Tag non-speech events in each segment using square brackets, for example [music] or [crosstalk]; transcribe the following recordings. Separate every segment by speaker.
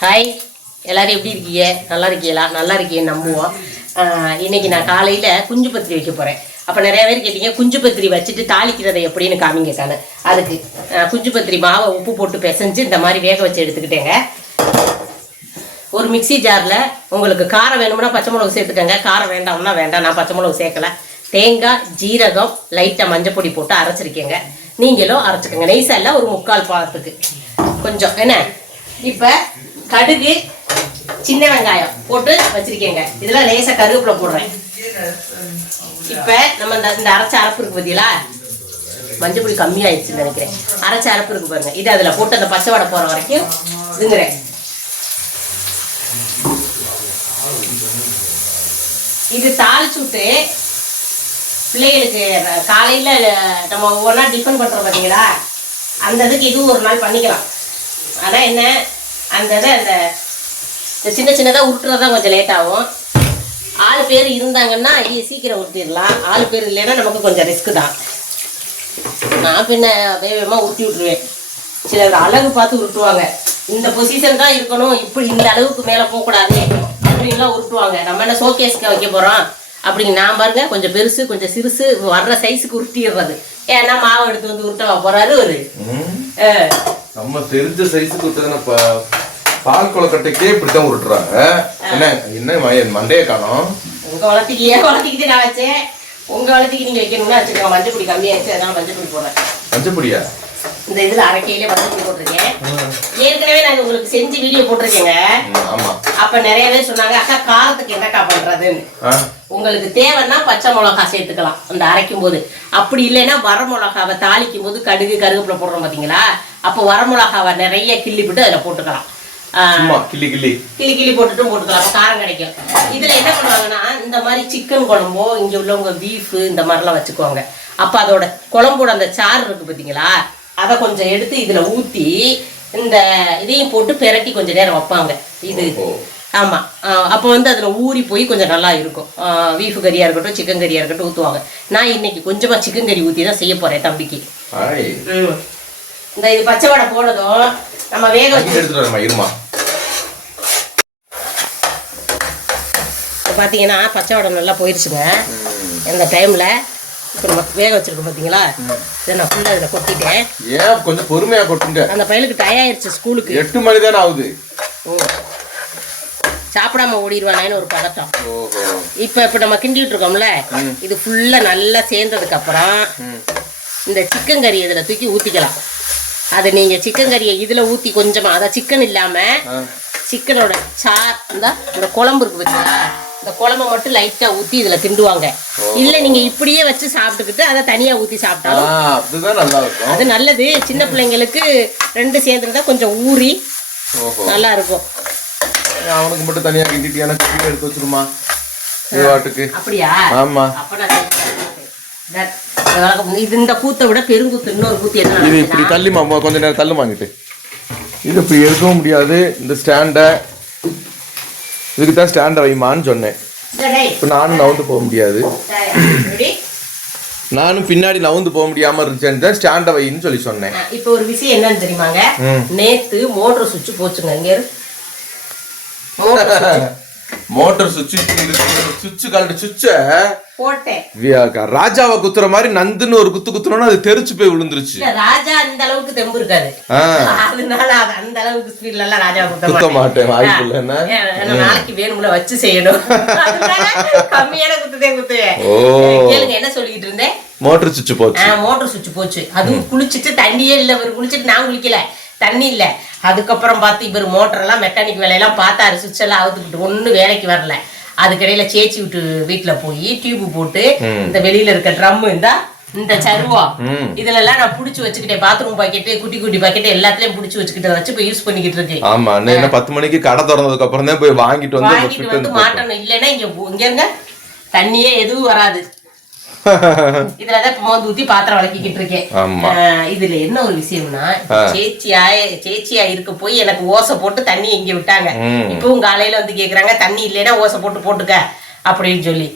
Speaker 1: hi எல்லோரும் எப்படி இருக்கீங்க நல்லா இருக்கீங்களா நல்லா இருக்கீங்க நம்புவோம் இன்றைக்கி நான் காலையில் குஞ்சு பத்திரி வைக்க போகிறேன் அப்போ நிறைய பேர் கேட்டீங்க குஞ்சு பத்திரி வச்சுட்டு தாளிக்கிறதை எப்படின்னு காமிங்க தானே அதுக்கு குஞ்சு பத்திரி மாவை உப்பு போட்டு பிசைஞ்சு இந்த மாதிரி வேக வச்சு எடுத்துக்கிட்டேங்க ஒரு மிக்சி ஜாரில் உங்களுக்கு காரம் வேணும்னா பச்சை மிளகு சேர்த்துக்கோங்க காரம் வேண்டாம்னா வேண்டாம் நான் பச்சை மிளகு சேர்க்கலை தேங்காய் ஜீரகம் லைட்டாக மஞ்சள் பொடி போட்டு அரைச்சிருக்கேங்க நீங்களும் அரைச்சிக்கோங்க நெய்ஸாக இல்லை ஒரு முக்கால் பாதத்துக்கு கொஞ்சம் என்ன இப்போ கடுகு சின்ன வெங்காயம் போட்டு வச்சிருக்கேங்க இதெல்லாம் லேசாக கருவேப்பிலை போடுறேன் இப்போ நம்ம இந்த இந்த அரைச்ச அரப்பு இருக்கு பார்த்தீங்களா மஞ்சள் புளி கம்மியாயிடுச்சுன்னு நினைக்கிறேன் அரைச்ச அரப்பு இருக்கு பாருங்க இது அதில் போட்டு அந்த பச்சை வடை போகிற வரைக்கும் இதுங்கிறேன் இது தாளிச்சு விட்டு பிள்ளைகளுக்கு காலையில் நம்ம ஒவ்வொரு நாள் டிஃபன் பண்ணுறோம் பார்த்தீங்களா அந்த இதுக்கு இதுவும் ஒரு நாள் பண்ணிக்கலாம் அதான் என்ன அந்த அந்த இந்த சின்ன சின்னதாக உருட்டுறது தான் கொஞ்சம் லேட் ஆகும் ஆறு பேர் இருந்தாங்கன்னா சீக்கிரம் உருட்டிடலாம் ஆறு பேர் இல்லைன்னா நமக்கு கொஞ்சம் ரிஸ்க்கு தான் நான் பின்ன வேகமாக உருட்டி விட்டுருவேன் சிலர் அழகு பார்த்து உருட்டுவாங்க இந்த பொசிஷன் தான் இருக்கணும் இப்படி இந்த அளவுக்கு மேலே போகக்கூடாது அப்படின்லாம் உருட்டுவாங்க நம்ம என்ன ஷோகேஸ்க்கு வைக்க போகிறோம் அப்படிங்க நான் பாருங்க கொஞ்சம் பெருசு கொஞ்சம் சிறுசு வர்ற சைஸுக்கு உருட்டிடுறது ஏன்னா மாவு எடுத்து வந்து உருட்டவா போறாரு ஒரு
Speaker 2: நம்ம தெரிஞ்ச சைஸுக்கு உருட்டுதுன்னா பால் குளக்கட்டைக்கே இப்படித்தான் உருட்டுறாங்க என்ன என்ன என் மண்டையை காணும் உங்க வளர்த்திக்கு
Speaker 1: ஏன் வளர்த்திக்கிட்டு நான் வச்சேன் உங்க வளர்த்திக்கு நீங்க வைக்கணும்னா வச்சுக்கோங்க மஞ்சள் பொடி கம்மியாச்சு அதனால மஞ்சள் பொடி போடுறேன்
Speaker 2: மஞ்சள் பொடியா இந்த இதுல அரைக்கையிலே
Speaker 1: மஞ்சள் பொடி போட்டிருக்கேன் ஏற்கனவே நாங்க உங்களுக்கு செஞ்சு வீடியோ போட்டிருக்கேங்க ஆமா அப்ப நிறைய பேர் சொன்னாங்க அக்கா காரத்துக்கு என்னக்கா பண்றதுன்னு உங்களுக்கு தேவைன்னா பச்சை மிளகா சேர்த்துக்கலாம் அந்த அரைக்கும் போது அப்படி இல்லைன்னா வர மிளகாவை தாளிக்கும் போது கடுகு கருவேப்பிலை போடுறோம் பாத்தீங்களா அப்போ வர மிளகாவை நிறைய கிள்ளி போட்டு அதில்
Speaker 2: போட்டுக்கலாம் கிள்ளி கிள்ளி
Speaker 1: கிள்ளி கிள்ளி போட்டுட்டும் போட்டுக்கலாம் காரம் கிடைக்கும் இதுல என்ன பண்ணுவாங்கன்னா இந்த மாதிரி சிக்கன் குழம்போ இங்க உள்ளவங்க பீஃப் இந்த மாதிரிலாம் வச்சுக்குவாங்க அப்ப அதோட குழம்போட அந்த சாறு இருக்கு பாத்தீங்களா அதை கொஞ்சம் எடுத்து இதுல ஊத்தி இந்த இதையும் போட்டு பெரட்டி கொஞ்ச நேரம் வைப்பாங்க இது ஆமாம் அப்போ வந்து அதில் ஊறி போய் கொஞ்சம் நல்லா இருக்கும் பீஃப் கறியாக இருக்கட்டும் சிக்கன் கறியாக இருக்கட்டும் ஊற்றுவாங்க நான் இன்னைக்கு கொஞ்சமாக சிக்கன் கறி ஊற்றி தான் செய்ய போகிறேன் தம்பிக்கு இந்த இது பச்சை வடை போனதும்
Speaker 2: நம்ம வேக எடுத்துகிட்டு
Speaker 1: பார்த்தீங்கன்னா பச்சை வடை நல்லா போயிடுச்சுங்க இந்த டைமில் இப்போ வேக வச்சிருக்கோம் பார்த்தீங்களா இதை நான் ஃபுல்லாக இதில் கொட்டிட்டேன் ஏன் கொஞ்சம் பொறுமையாக
Speaker 2: கொட்டுங்க அந்த பையனுக்கு டயாயிருச்சு ஸ்கூலுக்கு எட்டு மணி தானே ஆகுது
Speaker 1: ஓ சாப்பிடாம ஓடிடுவானேன்னு ஒரு பதட்டம் இப்போ இப்போ நம்ம கிண்டிட்டு இருக்கோம்ல இது ஃபுல்லா நல்லா சேர்ந்ததுக்கு அப்புறம் இந்த சிக்கன் கறி இதில் தூக்கி ஊற்றிக்கலாம் அதை நீங்கள் சிக்கன் கறியை இதில் ஊற்றி கொஞ்சமாக அதான் சிக்கன் இல்லாமல் சிக்கனோட சார் இந்த குழம்பு இருக்கு பார்த்தீங்களா இந்த குழம்ப மட்டும் லைட்டா ஊத்தி இதுல திண்டுவாங்க இல்ல நீங்க இப்படியே வச்சு சாப்பிட்டுக்கிட்டு அதை தனியா ஊத்தி சாப்பிட்டாலும்
Speaker 2: அதுதான் நல்லா இருக்கும் அது நல்லது
Speaker 1: சின்ன பிள்ளைங்களுக்கு ரெண்டு சேர்ந்துருந்தா கொஞ்சம் ஊறி நல்லா இருக்கும்
Speaker 2: அவனுக்கு மட்டும் தனியா கிண்டிட்டியான எனக்கு எடுத்து வச்சிருமா வாட்டுக்கு அப்படியா ஆமா
Speaker 1: இது இந்த கூத்த விட பெருங்கூத்து இன்னொரு கூத்து என்ன இது இப்படி தள்ளுமா கொஞ்ச நேரம்
Speaker 2: தள்ளுமாங்கிட்டு இது இப்படி எடுக்கவும் முடியாது இந்த ஸ்டாண்டை இதுக்கு தான் ஸ்டாண்ட் வைமான்னு சொன்னேன் இப்போ நானும் நவுந்து போக முடியாது நானும் பின்னாடி நவுந்து போக முடியாம தான் ஸ்டாண்ட் வைன்னு சொல்லி சொன்னேன் இப்போ ஒரு விஷயம் என்னன்னு
Speaker 1: தெரியுமாங்க நேத்து மோட்டர் சுவிட்ச் போச்சுங்க இங்க [laughs] மோட்டர்
Speaker 2: சுவிட்ச் சுவிட்ச் கலட்டு சுவிட்சை போட்டேன் ராஜாவை குத்துற மாதிரி நந்துன்னு ஒரு குத்து குத்துனோம்னா
Speaker 1: அது தெரிச்சு போய் விழுந்துருச்சு ராஜா அந்த அளவுக்கு தெம்பு இருக்காது அதனால அந்த அளவுக்கு ஸ்பீட்ல எல்லாம் ராஜா குத்த
Speaker 2: மாட்டேன் வாய்ப்பு இல்லைன்னா
Speaker 1: நாளைக்கு வேணும்ல வச்சு செய்யணும் கம்மியான குத்துதே குத்துவேன் கேளுங்க என்ன சொல்லிட்டு இருந்தேன்
Speaker 2: மோட்டர் சுவிட்ச் போச்சு மோட்டர் சுவிட்ச் போச்சு அதுவும் குளிச்சுட்டு தண்ணியே
Speaker 1: இல்லை குளிச்சுட்டு நான் குளிக்கல தண்ணி இல்லை அதுக்கப்புறம் பார்த்து இவர் மோட்டரெல்லாம் மெக்கானிக் வேலையெல்லாம் பார்த்தாரு எல்லாம் அவுத்துக்கிட்டு ஒன்றும் வேலைக்கு வரல அதுக்கடையில் சேச்சி விட்டு வீட்டுல போய் டியூப் போட்டு இந்த வெளியில இருக்க ட்ரம் இருந்தா இந்த சருவா இதுல எல்லாம் நான் புடிச்சு வச்சுக்கிட்டேன் பாத்ரூம் பாக்கெட் குட்டி குட்டி பாக்கெட் எல்லாத்துலயும் புடிச்சு வச்சுக்கிட்டு வச்சு இப்ப யூஸ் பண்ணிக்கிட்டு
Speaker 2: இருக்கேன் ஆமா என்ன பத்து மணிக்கு கடை திறந்ததுக்கு அப்புறம் தான் போய் வாங்கிட்டு
Speaker 1: வந்து வாங்கிட்டு வந்து மாட்டணும் இல்லைன்னா இங்க இங்க இருங்க தண்ணியே எதுவும் வராது [laughs] இதுலதான் மோந்து ஊத்தி பாத்திரம் வளர்க்கிட்டு இருக்கேன் இதுல என்ன ஒரு விஷயம்னா சேச்சியா சேச்சியா இருக்க போய் எனக்கு ஓசை போட்டு தண்ணி இங்க விட்டாங்க இப்பவும் காலையில வந்து கேக்குறாங்க தண்ணி இல்லைன்னா ஓசை போட்டு போட்டுக்க அப்படின்னு சொல்லி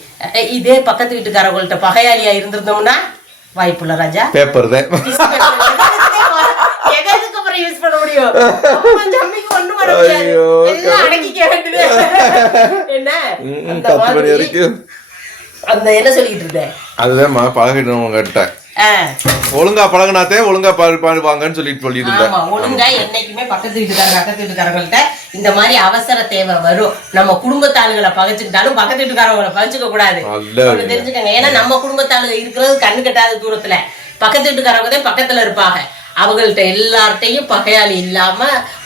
Speaker 1: இதே பக்கத்து வீட்டுக்காரவங்கள்ட்ட பகையாளியா இருந்திருந்தோம்னா வாய்ப்பு இல்ல ராஜா பேப்பர் தான் என்ன அந்த என்ன சொல்லிட்டு இருந்தேன்
Speaker 2: அதுதான் பழகிட்டவங்க கிட்ட ஒழுங்கா பழகினாத்தே ஒழுங்கா பாடுவாங்கன்னு சொல்லிட்டு சொல்லிட்டு இருந்தேன் ஒழுங்கா
Speaker 1: என்னைக்குமே பக்கத்து வீட்டுக்காரங்க பக்கத்து வீட்டுக்காரங்கள்ட்ட இந்த மாதிரி அவசர தேவை வரும் நம்ம குடும்பத்தாளுகளை பகைச்சுக்கிட்டாலும் பக்கத்து வீட்டுக்காரவங்களை பகைச்சுக்க கூடாது தெரிஞ்சுக்கங்க ஏன்னா நம்ம குடும்பத்தாளுக இருக்கிறது கண்ணு கட்டாத தூரத்துல பக்கத்து வீட்டுக்காரவங்க தான் பக்கத்துல இருப்பாங்க அவங்கள்ட்ட எல்லார்ட்டையும் பகையாளி இல்லாம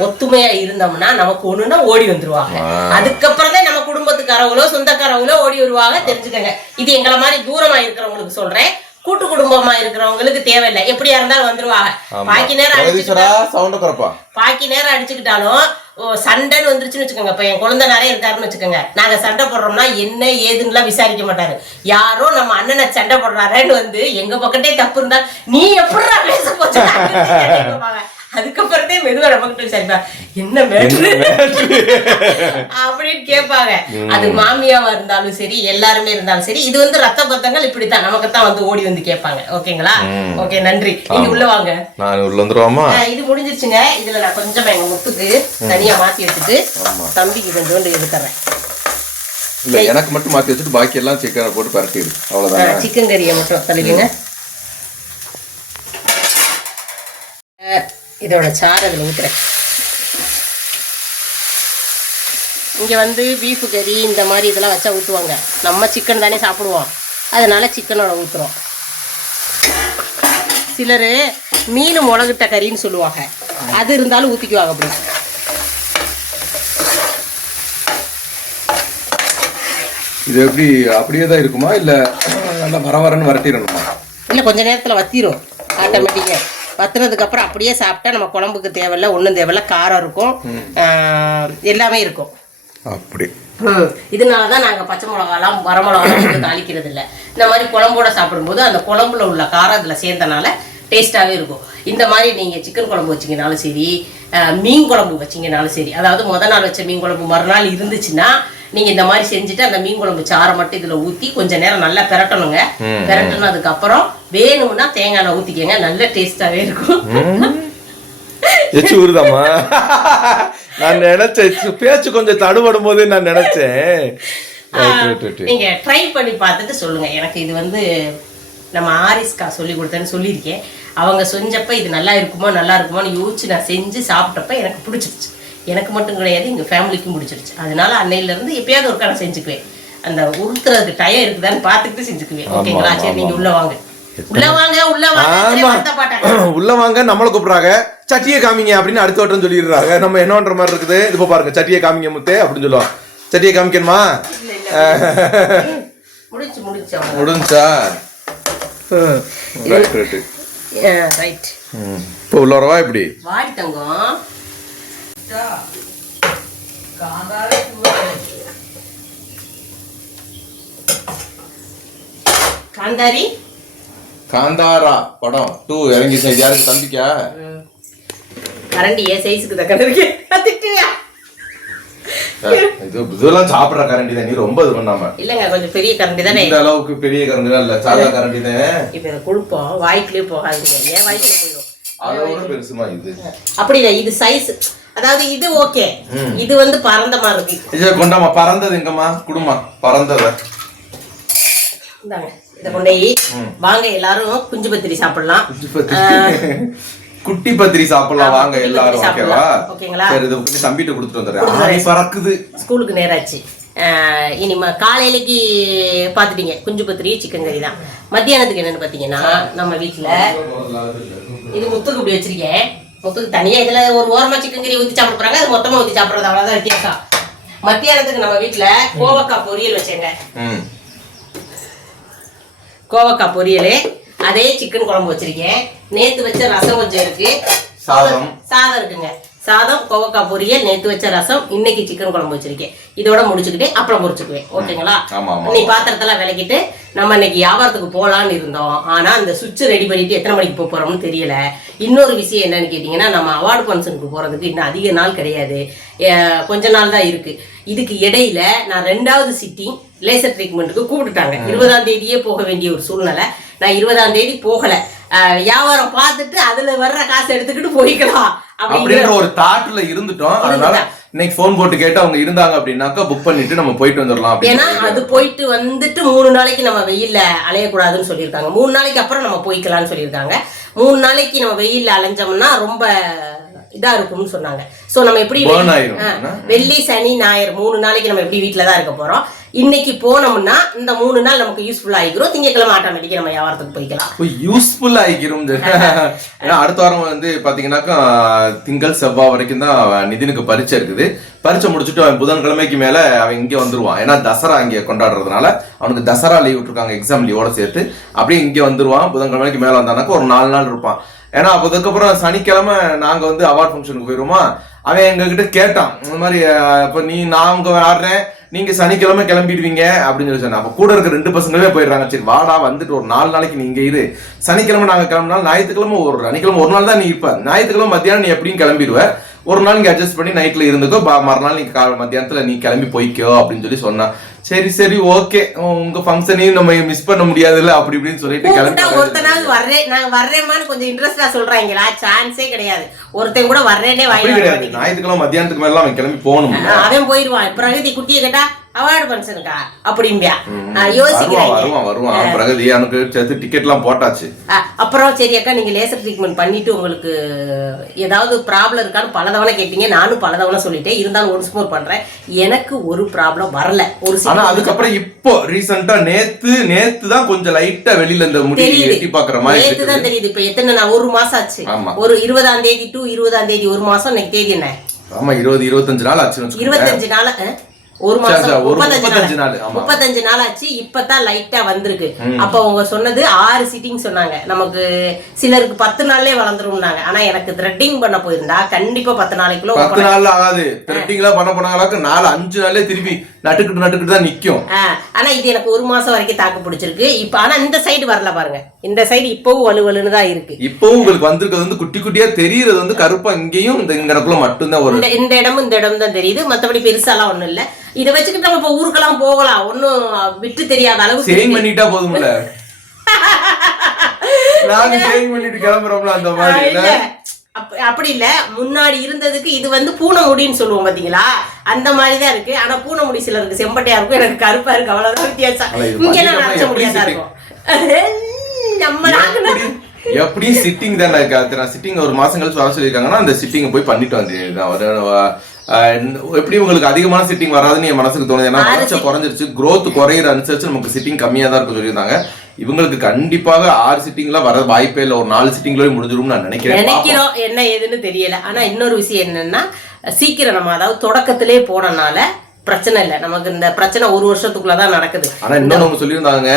Speaker 1: ஒத்துமையா இருந்தோம்னா நமக்கு ஒண்ணுன்னா ஓடி வந்துருவாங்க அதுக்கப்புறம் தான் குடும்பத்துக்காரவங்களோ சொந்தக்காரவங்களோ ஓடி வருவாங்க தெரிஞ்சுக்கங்க இது எங்களை மாதிரி தூரமா இருக்கிறவங்களுக்கு சொல்றேன் கூட்டு குடும்பமா இருக்கிறவங்களுக்கு தேவையில்லை எப்படியா இருந்தாலும் வந்துருவாங்க பாக்கி நேரம் அடிச்சுக்கிட்டா பாக்கி நேரம் அடிச்சுக்கிட்டாலும் சண்டைன்னு வந்துருச்சுன்னு வச்சுக்கோங்க இப்போ என் குழந்தை நிறைய இருக்காருன்னு வச்சுக்கோங்க நாங்க சண்டை போடுறோம்னா என்ன ஏதுன்னுலாம் விசாரிக்க மாட்டாரு யாரோ நம்ம அண்ணனை சண்டை போடுறாருன்னு வந்து எங்க பக்கத்தே தப்பு இருந்தா நீ எப்படி பேச போச்சு அதுக்கப்புறத்தே மெதுவா நமக்கு சரிப்பா என்ன மேட்ரு அப்படின்னு கேட்பாங்க அது மாமியாவா இருந்தாலும் சரி எல்லாருமே இருந்தாலும் சரி இது வந்து ரத்த பத்தங்கள் இப்படித்தான் நமக்குத்தான் வந்து ஓடி வந்து கேட்பாங்க ஓகேங்களா ஓகே நன்றி நீங்க
Speaker 2: உள்ள வாங்க நான் உள்ள வந்துருவாமா இது முடிஞ்சிருச்சுங்க இதுல நான்
Speaker 1: கொஞ்சமா எங்க முத்துக்கு தனியா மாத்தி வச்சுட்டு தம்பிக்கு கொஞ்சோண்டு எடுத்துறேன் இல்ல எனக்கு மட்டும்
Speaker 2: மாத்தி வச்சுட்டு பாக்கி எல்லாம் சிக்கனை போட்டு பரட்டிடு அவ்வளவுதான் சிக்கன் கறியை
Speaker 1: மட்டும் தள்ளிடுங்க இதோட சாறு அதில் ஊற்றுறேன் இங்கே வந்து பீஃபு கறி இந்த மாதிரி இதெல்லாம் வச்சா ஊற்றுவாங்க நம்ம சிக்கன் தானே சாப்பிடுவோம் அதனால் சிக்கனோட ஊற்றுறோம் சிலர் மீன் மிளகுட்ட கறின்னு சொல்லுவாங்க அது இருந்தாலும் ஊற்றிக்குவாங்க அப்படி
Speaker 2: இது எப்படி அப்படியே தான் இருக்குமா இல்லை நல்லா வர வரன்னு வரட்டிடணுமா இல்லை கொஞ்ச நேரத்தில் வத்திரும்
Speaker 1: ஆட்டோமேட்டிக்காக வத்துனதுக்கு அப்புறம் அப்படியே சாப்பிட்டா நம்ம குழம்புக்கு தேவையில்ல ஒன்றும் தேவையில்ல காரம் இருக்கும் எல்லாமே இருக்கும் அப்படி இதனாலதான் நாங்க பச்சை மிளகாலாம் வர மிளகாலாம் தாளிக்கிறது இல்லை இந்த மாதிரி குழம்போட சாப்பிடும்போது அந்த குழம்புல உள்ள காரம் இதுல சேர்ந்தனால டேஸ்டாவே இருக்கும் இந்த மாதிரி நீங்க சிக்கன் குழம்பு வச்சீங்கனாலும் சரி மீன் குழம்பு வச்சீங்கனாலும் சரி அதாவது முத நாள் வச்ச மீன் குழம்பு மறுநாள் இருந்துச்சுன்னா நீங்க இந்த மாதிரி செஞ்சுட்டு அந்த மீன் குழம்பு சாரை மட்டும் இதுல ஊற்றி கொஞ்ச நேரம் நல்லா பிரட்டணுங்க அப்புறம் வேணும்னா தேங்காய் எண்ணெய் ஊற்றிக்கங்க நல்ல டேஸ்டாகவே இருக்கும்
Speaker 2: எச்சு நான் நினைச்சேன் பேச்சு கொஞ்சம் தடுபடும் போது நான் நினைச்சேன்
Speaker 1: நீங்க ட்ரை பண்ணி பார்த்துட்டு சொல்லுங்க எனக்கு இது வந்து நம்ம ஆரிஸ்கா சொல்லி கொடுத்தேன்னு சொல்லியிருக்கேன் அவங்க செஞ்சப்ப இது நல்லா இருக்குமோ நல்லா இருக்குமோன்னு யோசிச்சு நான் செஞ்சு சாப்பிட்டப்ப எனக்கு பிடிச்சிருச்சு எனக்கு மட்டும் கிடையாது எங்கள் ஃபேமிலிக்கும் பிடிச்சிருச்சு அதனால அன்னையிலேருந்து எப்பயாவது ஒரு நான் செஞ்சுக்குவேன் அந்த உருத்துறதுக்கு டயம் இருக்குதான்னு பார்த்துக்கிட்டு செஞ்சுக்குவேன் ஓகேங்களா சரி நீங்கள் உள்ளே வாங்க
Speaker 2: [clears throat] உள்ள வாங்க நம்மளை கூப்பிடுறாங்க சட்டியை காமிங்க அப்படின்னு அடுத்த வட்டம் சொல்லிடுறாங்க நம்ம என்னன்ற மாதிரி இருக்குது இப்போ பாருங்க சட்டியை காமிங்க முத்தே அப்படின்னு சொல்லுவோம் சட்டியை காமிக்கணுமா முடிஞ்சா
Speaker 1: இப்போ உள்ள வரவா இப்படி காந்தாரி காந்தாரா
Speaker 2: படம் டூ இறங்கி சைஸ் யாருக்கு தம்பிக்கா
Speaker 1: கரண்டி ஏ சைஸுக்கு தக்கன இருக்கு
Speaker 2: சாப்பிடுற நீ
Speaker 1: ரொம்ப இது கொஞ்சம் பெரிய அளவுக்கு பெரிய கரண்டி தான் ஏன் வாய்க்குல போயிடும் அதோட பெருசுமா இது சைஸ் அதாவது இது ஓகே இது வந்து பறந்த இது கொண்டாமா பறந்தது எங்கம்மா
Speaker 2: குடும்பம் பறந்தத
Speaker 1: இந்த கொண்டை வாங்க எல்லாரும் குஞ்சு பத்திரி சாப்பிடலாம்
Speaker 2: குட்டி பத்திரி சாப்பிடலாம் வாங்க எல்லாரும் ஓகேவா ஓகேங்களா சரி இது பண்ணி தம்பிட்டு கொடுத்துட்டு வந்துடுறேன் பறக்குது ஸ்கூலுக்கு நேராச்சு
Speaker 1: இனிமே காலையிலக்கு பாத்துட்டீங்க குஞ்சு பத்திரி சிக்கன் கறி தான் மத்தியானத்துக்கு என்னன்னு பாத்தீங்கன்னா நம்ம வீட்டில் இது முத்துக்கு இப்படி வச்சிருக்கேன் முத்துக்கு தனியா இதுல ஒரு ஓரமா சிக்கன் கறி ஊத்தி சாப்பிட போகிறாங்க அது மொத்தமா ஊத்தி சாப்பிடுறது அவ்வளவுதான் வித்தியாசம் மத்தியானத்துக்கு நம்ம வீட்டுல கோவக்காய் பொரியல் வச்சேங்க கோவக்காய் பொரியல் அதே சிக்கன் குழம்பு வச்சிருக்கேன் நேத்து வச்ச ரசம் கொஞ்சம் இருக்கு சாதம் சாதம் இருக்குங்க சாதம் கோவக்காய் பொரியல் நேத்து வச்ச ரசம் இன்னைக்கு சிக்கன் குழம்பு வச்சிருக்கேன் இதோட முடிச்சுக்கிட்டு அப்புறம் முடிச்சுக்குவேன் ஓகேங்களா நீ பாத்திரத்தெல்லாம் விளக்கிட்டு நம்ம இன்னைக்கு வியாபாரத்துக்கு போகலான்னு இருந்தோம் ஆனா அந்த சுவிட்ச் ரெடி பண்ணிட்டு எத்தனை மணிக்கு போக தெரியல இன்னொரு விஷயம் என்னன்னு கேட்டீங்கன்னா நம்ம அவார்டு ஃபங்க்ஷனுக்கு போறதுக்கு இன்னும் அதிக நாள் கிடையாது கொஞ்ச நாள் தான் இருக்கு இதுக்கு இடையில நான் ரெண்டாவது சிட்டிங் லேசர் ட்ரீட்மெண்ட்டுக்கு கூப்பிட்டுட்டாங்க இருபதாம் தேதியே போக வேண்டிய ஒரு சூழ்நிலை நான் இருபதாம் தேதி போகலை வியாபாரம் பார்த்துட்டு அதுல வர்ற காசு எடுத்துக்கிட்டு போய்க்கலாம்
Speaker 2: அப்படின்ற ஒரு தாட்ல இருந்துட்டோம் அதனால இன்னைக்கு போன் போட்டு கேட்டு அவங்க இருந்தாங்க அப்படின்னாக்கா புக் பண்ணிட்டு நம்ம போயிட்டு வந்துடலாம்
Speaker 1: ஏன்னா அது போயிட்டு வந்துட்டு மூணு நாளைக்கு நம்ம வெயில்ல அலையக்கூடாதுன்னு சொல்லியிருக்காங்க மூணு நாளைக்கு அப்புறம் நம்ம போய்க்கலாம்னு சொல்லியிருக்காங்க மூணு நாளைக்கு நம்ம வெயில்ல அலைஞ்சோம்னா ரொம்ப இதா இருக்கும்னு சொன்னாங்க சோ நம்ம எப்படி வெள்ளி சனி ஞாயிறு மூணு நாளைக்கு நம்ம எப்படி வீட்டில தான் இருக்க போறோம் இன்னைக்கு போனோம்னா இந்த மூணு நாள் நமக்கு யூஸ்ஃபுல் ஆகிக்கிறோம் திங்கக்கிழமை ஆட்டோமேட்டிக்கா நம்ம வியாபாரத்துக்கு போய்க்கலாம் யூஸ்ஃபுல் ஆகிக்கிறோம்
Speaker 2: ஏன்னா அடுத்த வாரம் வந்து பாத்தீங்கன்னாக்கா திங்கள் செவ்வாய் வரைக்கும் தான் நிதினுக்கு பரீட்சை இருக்குது பரீட்சை முடிச்சுட்டு அவன் புதன்கிழமைக்கு மேல அவன் இங்கே வந்துருவான் ஏன்னா தசரா இங்கே கொண்டாடுறதுனால அவனுக்கு தசரா லீவ் விட்டுருக்காங்க எக்ஸாம் லீவோட சேர்த்து அப்படியே இங்கே வந்துருவான் புதன்கிழமைக்கு மேல வந்தானாக்கா ஒரு நாலு நாள் இருப்பான் ஏன்னா அப்போ அதுக்கப்புறம் சனிக்கிழமை நாங்கள் வந்து அவார்ட் ஃபங்க்ஷனுக்கு போயிருமா அவன் எங்ககிட்ட கேட்டான் இந்த மாதிரி இப்போ நீ நான் அங்கே ஆடுறேன் நீங்க சனிக்கிழமை கிளம்பிடுவீங்க அப்படின்னு சொல்லி சொன்னேன் அப்போ கூட இருக்க ரெண்டு பசங்களே போயிடுறாங்க சரி வாடா வந்துட்டு ஒரு நாலு நாளைக்கு நீங்க இரு சனிக்கிழமை நாங்கள் கிளம்பினாலும் ஞாயிற்றுக்கிழமை ஒரு சனிக்கிழமை ஒரு நாள் தான் நீ இப்போ ஞாயிற்றுக்கிழமை மத்தியானம் நீ எப்படியும் கிளம்பிடுவ ஒரு நாள் நீங்கள் அட்ஜஸ்ட் பண்ணி நைட்டில் இருந்துக்கோ மறுநாள் நீங்கள் மத்தியானத்தில் நீ கிளம்பி போய்க்கோ அப்படின்னு சொல்லி சொன்னான் சரி சரி ஓகே உங்க ஃபங்க்ஷனையும் நம்ம மிஸ் பண்ண இல்ல அப்படி இப்படின்னு சொல்லிட்டு கிளம்பி ஒருத்தனாவது வர்றேன் நான்
Speaker 1: வர்றேமான்னு கொஞ்சம் இன்ட்ரெஸ்டா சொல்றாங்களா சான்ஸே கிடையாது ஒருத்தன்
Speaker 2: கூட வர்றேனே வாங்கி கிடையாது ஞாயிற்றுக்கிழமை மத்தியானத்துக்கு மேல அவன் கிளம்பி
Speaker 1: போகணும் அவன் போயிடுவான் பிரகதி குட்டியை கேட்டா அவார்டு ஃபங்க்ஷனுக்கா அப்படிம்பியா யோசிக்கிறாங்க வருவான்
Speaker 2: பிரகதி எனக்கு சேர்த்து டிக்கெட்லாம் போட்டாச்சு அப்புறம் சரி
Speaker 1: அக்கா நீங்கள் லேசர் ட்ரீட்மெண்ட் பண்ணிட்டு உங்களுக்கு ஏதாவது ப்ராப்ளம் இருக்கான்னு பல தவணை கேட்டீங்க நானும் பல தவணை சொல்லிட்டேன் இருந்தாலும் ஒன்ஸ் மோர் பண்ணுறேன் எனக்கு ஒரு ப்ராப்ளம் வரல ஒரு சில
Speaker 2: அதுக்கப்புறம் இப்போ ரீசெண்டாக நேத்து நேத்து தான் கொஞ்சம் லைட்டாக வெளியில இந்த முடி எட்டி பார்க்குற மாதிரி நேத்து தான் தெரியுது
Speaker 1: இப்போ எத்தனை நான் ஒரு மாசம் ஆச்சு ஒரு இருபதாம் தேதி டு இருபதாம் தேதி ஒரு மாசம் இன்னைக்கு தேதி என்ன ஆமா இருபது இருபத்தஞ்சு நாள் ஆச்சு இருபத்தஞ்சு நாள் ஒரு மாசம் முப்பத்தஞ்சு நாள் முப்பத்தஞ்சு நாள் ஆச்சு இப்பதான் லைட்டா வந்திருக்கு அப்ப அவங்க சொன்னது ஆறு சிட்டிங் சொன்னாங்க நமக்கு சிலருக்கு பத்து நாள்லயே வளர்ந்துரும்னாங்க ஆனா எனக்கு த்ரெட்டிங் பண்ண போயிருந்தா கண்டிப்பா பத்து நாளைக்குள்ள பத்து நாள் ஆகாது த்ரெட்டிங் எல்லாம்
Speaker 2: பண்ண போன அளவுக்கு நாலு அஞ்சு நாள்ல திருப்பி நட்டுக்கிட்டு நட்டுக்கிட்டு தான் நிக்கும் ஆனா இது எனக்கு ஒரு மாசம் வரைக்கும் தாக்கு பிடிச்சிருக்கு இப்ப
Speaker 1: ஆனா இந்த சைடு வரல பாருங்க இந்த சைடு இப்பவும் வலுவலுன்னு தான்
Speaker 2: இருக்கு இப்பவும் உங்களுக்கு வந்திருக்கிறது வந்து குட்டி குட்டியா தெரியறது வந்து கருப்பா இங்கேயும் இந்த இங்கனக்குள்ள மட்டும்தான் ஒரு இந்த இடமும் இந்த இடம் தான் தெரியுது
Speaker 1: மத்தபடி பெருசாலாம் ஒண்ணும் இல்லை இதை வச்சுக்கிட்டு நம்ம இப்போ ஊருக்கெல்லாம் போகலாம் ஒன்னும் விட்டு தெரியாத அளவு சேவிங் பண்ணிட்டா போதும்
Speaker 2: [laughs] பண்ணிட்டு
Speaker 1: கிளம்புறோம்ல அந்த மாதிரி அப்படி இல்ல முன்னாடி இருந்ததுக்கு இது வந்து பூனை முடின்னு சொல்லுவோம் பாத்தீங்களா அந்த மாதிரிதான் இருக்கு ஆனா பூனைமுடி சிலருக்கு செம்பட்டையா இருக்கும் எனக்கு கருப்பா இருக்கு அவ்வளவுதான் வித்தியாசம் இங்க எல்லாம் நடத்த முடியாதா இருக்கும் [laughs] நம்ம நாங்க எப்படி
Speaker 2: சிட்டிங் தானே சிட்டிங் ஒரு மாசம் கழிச்சு வர சொல்லியிருக்காங்கன்னா அந்த சிட்டிங் போய் பண்ணிட்டு வந்து எப்படி உங்களுக்கு அதிகமான சிட்டிங் வராதுன்னு என் மனசுக்கு தோணுது ஏன்னா குறைச்ச குறைஞ்சிருச்சு க்ரோத் குறையிற அனுசரிச்சு நமக்கு சிட்டிங் கம்மியாக தான் இருக்கும் சொல்லியிருந்தாங்க இவங்களுக்கு கண்டிப்பாக ஆறு சிட்டிங்லாம் வர வாய்ப்பே இல்லை ஒரு நாலு சிட்டிங்களோட முடிஞ்சிடும் நான் நினைக்கிறேன் நினைக்கிறோம் என்ன ஏதுன்னு தெரியல
Speaker 1: ஆனா இன்னொரு விஷயம் என்னன்னா சீக்கிரம் நம்ம அதாவது தொடக்கத்திலே போனனால பிரச்சனை இல்லை நமக்கு இந்த பிரச்சனை ஒரு வருஷத்துக்குள்ளதான் நடக்குது ஆனா இன்னொன்னு சொல்லியிருந்தாங்க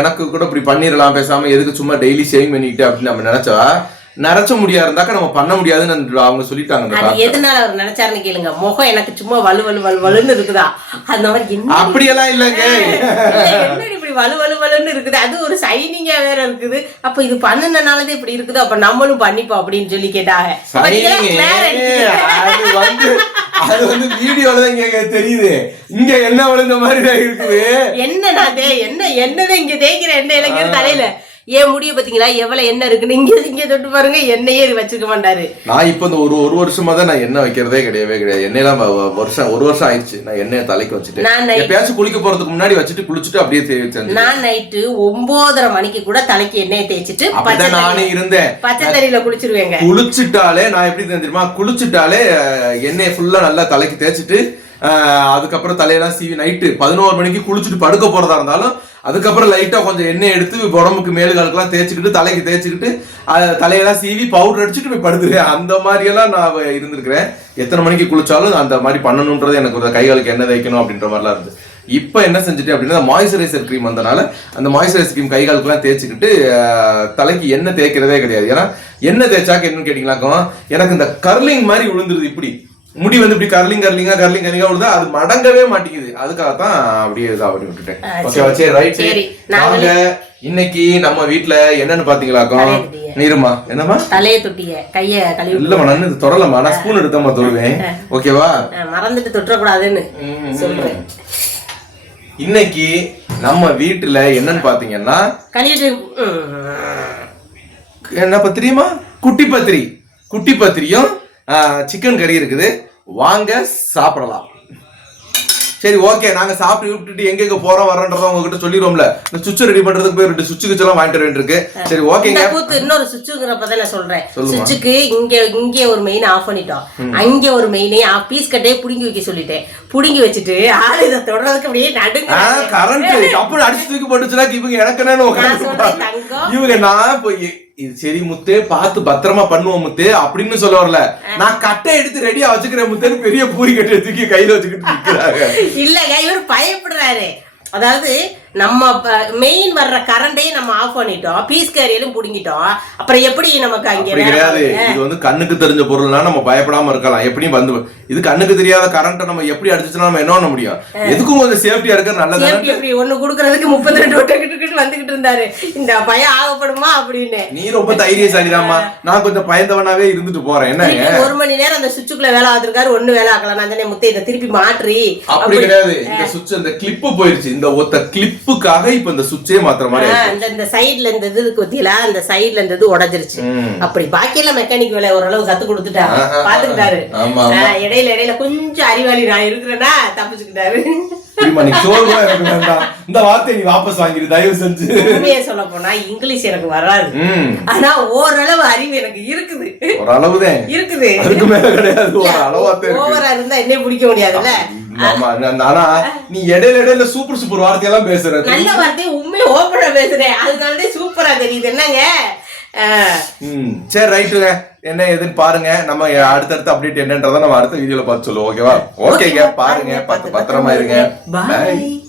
Speaker 2: எனக்கு கூட இப்படி பண்ணிடலாம் பேசாம எதுக்கு சும்மா டெய்லி சேவிங் பண்ணிக்கிட்டு அப்படின்னு நம்ம நினைச்சா நினைச்ச முடியா இருந்தாக்க நம்ம பண்ண முடியாதுன்னு அவங்க சொல்லிட்டாங்க அது அவர் நினைச்சாருன்னு கேளுங்க முகம் எனக்கு சும்மா வலு வலு வலு வலுன்னு இருக்குதா அந்த மாதிரி அப்படியெல்லாம் இல்லைங்க இப்படி வலு வலு வலுன்னு
Speaker 1: இருக்குது அது ஒரு சைனிங்கா வேற இருக்குது அப்ப இது பண்ணுனனாலதான் இப்படி இருக்குது அப்ப நம்மளும் பண்ணிப்போம் அப்படின்னு சொல்லி கேட்டாங்க அது வந்து அது
Speaker 2: வந்து வீடியோல தான் இங்க தெரியுது இங்க என்ன விழுந்த மாதிரி
Speaker 1: தான் இருக்குது என்னடா தே என்ன என்னதான் இங்க தேய்க்கிற என்ன இளைஞர் தலையில என் முடிய பாத்தீங்களா எவ்வளவு என்ன இருக்குன்னு இங்க இங்க தொட்டு பாருங்க எண்ணெயே வச்சிருக்க மாட்டாரு நான்
Speaker 2: இப்போ இந்த ஒரு ஒரு வருஷமா தான் நான் எண்ணெய் வைக்கிறதே கிடையவே கிடையாது எல்லாம் வருஷம் ஒரு வருஷம் ஆயிடுச்சு நான் எண்ணெயை தலைக்கு வச்சுட்டு நான் எப்பயாச்சும் குளிக்க போறதுக்கு முன்னாடி வச்சுட்டு குளிச்சுட்டு அப்படியே தேய்ச்சேன் நான் நைட்டு
Speaker 1: ஒன்பதரை மணிக்கு கூட தலைக்கு எண்ணெயை தேய்ச்சிட்டு பச்சை நானே இருந்தேன் பச்சை தண்ணியில குளிச்சிருவேங்க குளிச்சுட்டாலே நான்
Speaker 2: எப்படி தெரியுமா குளிச்சுட்டாலே எண்ணெய் ஃபுல்லா நல்லா தலைக்கு தேய்ச்சிட்டு அதுக்கப்புறம் தலையெல்லாம் சீவி நைட்டு பதினோரு மணிக்கு குளிச்சுட்டு படுக்க போகிறதா இருந்தாலும் அதுக்கப்புறம் லைட்டாக கொஞ்சம் எண்ணெய் எடுத்து உடம்புக்கு மேலுகாலுக்கெல்லாம் தேய்ச்சிக்கிட்டு தலைக்கு தேய்ச்சிக்கிட்டு தலையெல்லாம் சீவி பவுடர் அடிச்சுட்டு போய் படுத்துருவேன் அந்த மாதிரியெல்லாம் நான் இருந்திருக்கிறேன் எத்தனை மணிக்கு குளிச்சாலும் அந்த மாதிரி பண்ணணுன்றது எனக்கு ஒரு கைகளுக்கு என்ன தேய்க்கணும் அப்படின்ற மாதிரிலாம் இருந்தது இப்போ என்ன செஞ்சுட்டு அப்படின்னா மாய்ஸ்சரைசர் க்ரீம் வந்தனால அந்த மாய்ஸ்சரைசர் க்ரீம் கைகாலுக்குலாம் தேய்ச்சிக்கிட்டு தலைக்கு எண்ணெய் தேய்க்கிறதே கிடையாது ஏன்னா எண்ணெய் தேய்ச்சாக்க என்னன்னு கேட்டிங்களாக்கும் எனக்கு இந்த கர்லிங் மாதிரி விழுந்துருது இப்படி முடி வந்து இப்படி கர்லிங் கர்லிங்கா கர்லிங் கர்லிங்கா விழுதா அது மடங்கவே மாட்டேங்குது அதுக்காக தான் அப்படியே இதா பண்ணி விட்டுட்டேன் ரைட் நாங்க இன்னைக்கு நம்ம வீட்ல என்னன்னு பாத்தீங்களாக்கோ நீருமா என்னமா தலைய தொட்டிய கைய கழுவி இல்லம்மா
Speaker 1: நான் இது தொடலமா நான் ஸ்பூன் எடுத்தமா தொடுவேன் ஓகேவா மறந்துட்டு தொட்ட கூடாதுன்னு சொல்றேன்
Speaker 2: இன்னைக்கு நம்ம வீட்டுல என்னன்னு பாத்தீங்கன்னா கழுவிட்டு என்ன பத்திரியுமா குட்டி பத்திரி குட்டி பத்திரியும் சிக்கன் கறி இருக்குது வாங்க சாப்பிடலாம் சரி ஓகே நாங்கள் சாப்பிட்டு விட்டுட்டு எங்க போறோம் வரோன்றதை உங்ககிட்ட சொல்லிடுவோம்ல இந்த சுவிட்ச் ரெடி பண்றதுக்கு போய் ரெண்டு எல்லாம் கிச்சலாம் வாங்கிட்டு வேண்டியிருக்கு சரி ஓகேங்க கூத்து இன்னொரு
Speaker 1: சுவிட்சுங்கிறப்ப தான் நான் சொல்றேன் சுவிட்சுக்கு இங்க இங்கே ஒரு மெயின் ஆஃப் பண்ணிட்டோம் அங்கே ஒரு மெயினே பீஸ் கட்டே புடிங்கி வைக்க சொல்லிட்டேன் புடுங்கி வச்சுட்டு ஆளு இதை தொடர்றதுக்கு அப்படியே
Speaker 2: நடுங்க கரண்ட் கப்பு அடிச்சு தூக்கி போட்டுச்சுனா இவங்க இறக்கணும்னு இவங்க நான் போய் இது சரி முத்து பார்த்து பத்திரமா பண்ணுவோம் முத்து அப்படின்னு சொல்ல வரல நான் கட்டை எடுத்து ரெடியா வச்சுக்கிறேன் முத்துன்னு பெரிய பூரி கட்டை தூக்கி கையில வச்சுக்கிட்டு இல்லங்க இவர் பயப்படுறாரு
Speaker 1: அதாவது நம்ம மெயின் வர்ற கரண்டே நம்ம ஆஃப் பண்ணிட்டோம் பீஸ் கேரியரும் புடுங்கிட்டோம் அப்புறம் எப்படி நமக்கு அங்க கிடையாது இது வந்து கண்ணுக்கு தெரிஞ்ச
Speaker 2: பொருள்னா நம்ம பயப்படாம இருக்கலாம் எப்படியும் வந்து இது கண்ணுக்கு தெரியாத கரண்ட்டை நம்ம எப்படி அடிச்சுனா நம்ம என்ன பண்ண முடியும் எதுக்கும் கொஞ்சம் சேஃப்டியா
Speaker 1: இருக்கிற நல்லது எப்படி ஒண்ணு குடுக்கறதுக்கு முப்பத்தி ரெண்டு கிட்ட வந்துகிட்டு இருந்தாரு இந்த பயம் ஆகப்படுமா அப்படின்னு நீ ரொம்ப
Speaker 2: தைரியசாலிதாமா நான் கொஞ்சம் பயந்தவனாவே இருந்துட்டு போறேன் என்ன
Speaker 1: ஒரு மணி நேரம் அந்த சுவிட்சுக்குள்ள வேலை ஆகிருக்காரு ஒண்ணு வேலை ஆகலாம் நான் தானே முத்தை திருப்பி மாற்றி அப்படி கிடையாது இந்த சுவிட்ச் அந்த
Speaker 2: கிளிப்பு போயிருச்சு இந்த ஒத்த கிளிப் ஜிப்புக்காக இப்ப இந்த சுவிட்சே மாத்திர மாதிரி அந்த இந்த சைடுல இந்த இது குத்திலா அந்த சைடுல இந்த இது
Speaker 1: உடஞ்சிருச்சு அப்படி பாக்கியெல்லாம் மெக்கானிக் வேலை ஓரளவு கத்து கொடுத்துட்டாரு பாத்துக்கிட்டாரு இடையில இடையில கொஞ்சம் அறிவாளி நான் இருக்கிறேன்னா தப்பிச்சுக்கிட்டாரு
Speaker 2: இந்த வாபஸ்
Speaker 1: இங்கிலீஷ் எனக்கு ஆனா ஓரளவு அறிவு எனக்கு இருக்குது ஓரளவு இருந்தா பிடிக்க முடியாதுல்ல ஆமா நீ சூப்பர் சூப்பர் என்னங்க
Speaker 2: சரி ரைட்டுங்க என்ன ஏதுன்னு பாருங்க நம்ம அடுத்தடுத்த அப்டேட் என்னன்றதை நம்ம அடுத்த வீடியோல பார்த்து சொல்லுவோம் ஓகேவா ஓகேங்க பாருங்க பத்து பத்திரமா இருங்க பாய்